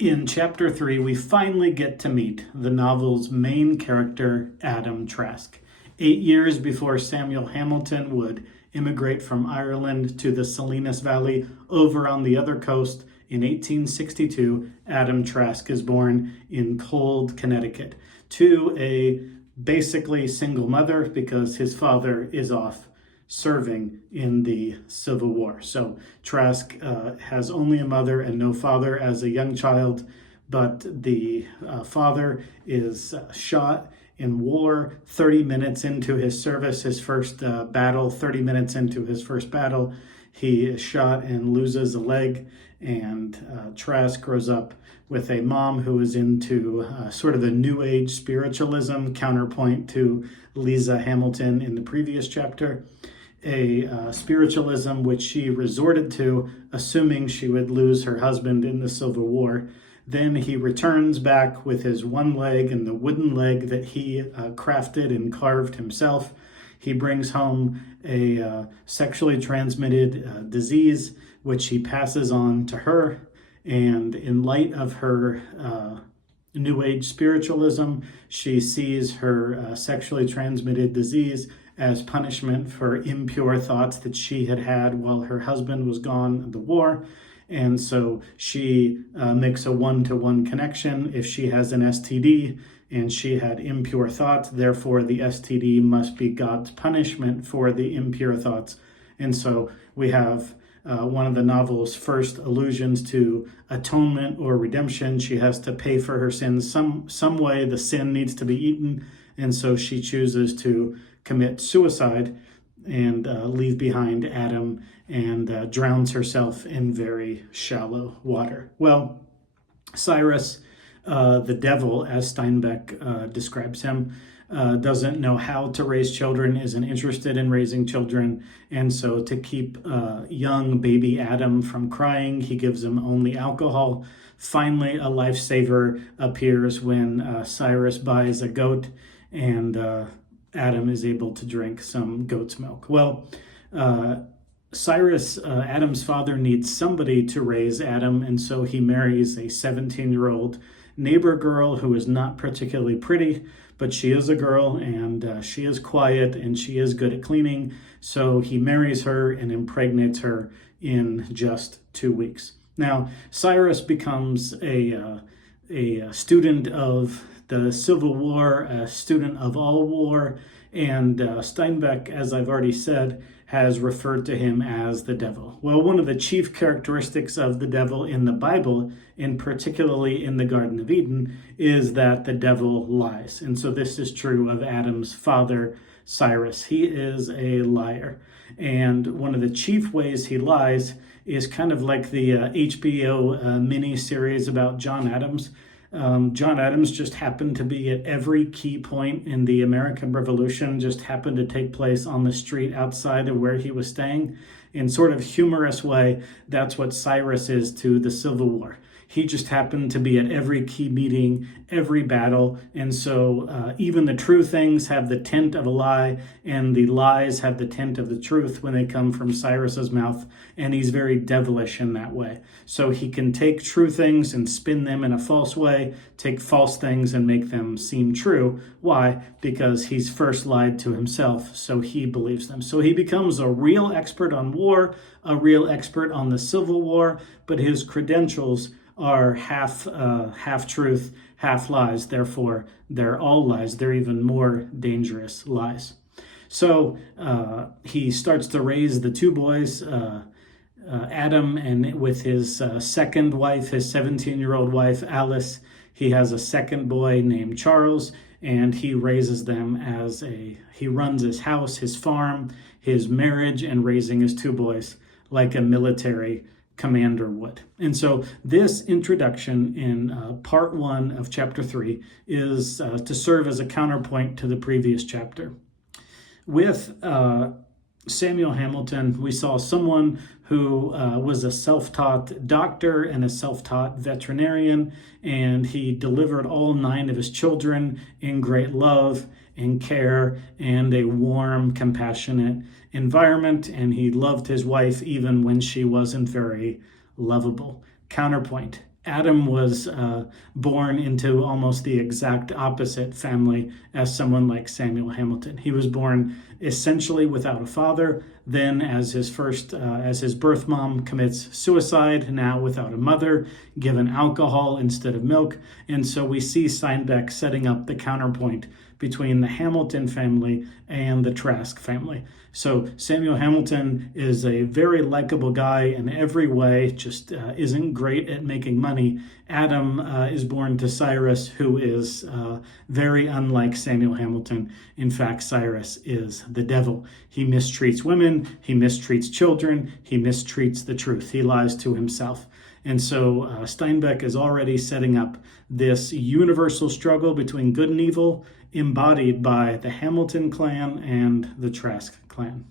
In chapter 3, we finally get to meet the novel's main character, Adam Trask. 8 years before Samuel Hamilton would immigrate from Ireland to the Salinas Valley over on the other coast, in 1862, Adam Trask is born in cold Connecticut to a basically single mother because his father is off serving in the Civil War. So Trask has only a mother and no father as a young child, but the father is shot in war 30 minutes into his service, his first battle. 30 minutes into his first battle, he is shot and loses a leg, and Trask grows up with a mom who is into sort of the New Age spiritualism, counterpoint to Lisa Hamilton in the previous chapter. A spiritualism which she resorted to, assuming she would lose her husband in the Civil War. Then he returns back with his one leg and the wooden leg that he crafted and carved himself. He brings home a sexually transmitted disease, which he passes on to her. And in light of her New Age spiritualism, she sees her sexually transmitted disease as punishment for impure thoughts that she had had while her husband was gone in the war. And so she makes a one-to-one connection. If she has an STD and she had impure thoughts, therefore the STD must be God's punishment for the impure thoughts. And so we have one of the novel's first allusions to atonement or redemption. She has to pay for her sins some way. The sin needs to be eaten. And so she chooses to commit suicide and leave behind Adam and drowns herself in very shallow water. Well, Cyrus, the devil, as Steinbeck describes him, doesn't know how to raise children, isn't interested in raising children, and so to keep young baby Adam from crying, he gives him only alcohol. Finally, a lifesaver appears when Cyrus buys a goat, and Adam is able to drink some goat's milk. Well, Cyrus, Adam's father, needs somebody to raise Adam, and so he marries a 17-year-old neighbor girl who is not particularly pretty, but she is a girl, and she is quiet, and she is good at cleaning. So he marries her and impregnates her in just 2 weeks. Now, Cyrus becomes a student of the Civil War, a student of all war, and Steinbeck, as I've already said, has referred to him as the devil. Well, one of the chief characteristics of the devil in the Bible, and particularly in the Garden of Eden, is that the devil lies. And so this is true of Adam's father, Cyrus. He is a liar. And one of the chief ways he lies is kind of like the HBO mini-series about John Adams. John Adams just happened to be at every key point in the American Revolution, just happened to take place on the street outside of where he was staying. In sort of humorous way, that's what Cyrus is to the Civil War. He just happened to be at every key meeting, every battle, and so even the true things have the tint of a lie, and the lies have the tint of the truth when they come from Cyrus's mouth, and he's very devilish in that way. So he can take true things and spin them in a false way, take false things and make them seem true. Why? Because he's first lied to himself, so he believes them. So he becomes a real expert on war, a real expert on the Civil War, but his credentials are half truth, half lies. Therefore, they're all lies. They're even more dangerous lies. So he starts to raise the two boys, Adam, and with his second wife, his 17-year-old wife, Alice. He has a second boy named Charles, and he raises them he runs his house, his farm, his marriage, and raising his two boys like a military commander would. And so this introduction in part 1 of chapter 3 is to serve as a counterpoint to the previous chapter. With Samuel Hamilton, we saw someone who was a self-taught doctor and a self-taught veterinarian, and he delivered all 9 of his children in great love and care and a warm, compassionate environment, and he loved his wife even when she wasn't very lovable. Counterpoint, Adam was born into almost the exact opposite family as someone like Samuel Hamilton. He was born essentially without a father. Then, as his birth mom commits suicide, now without a mother, given alcohol instead of milk. And so we see Steinbeck setting up the counterpoint between the Hamilton family and the Trask family. So Samuel Hamilton is a very likable guy in every way, just isn't great at making money. Adam is born to Cyrus, who is very unlike Samuel Hamilton. In fact, Cyrus is the devil. He mistreats women, he mistreats children, he mistreats the truth. He lies to himself. And so Steinbeck is already setting up this universal struggle between good and evil, embodied by the Hamilton clan and the Trask clan.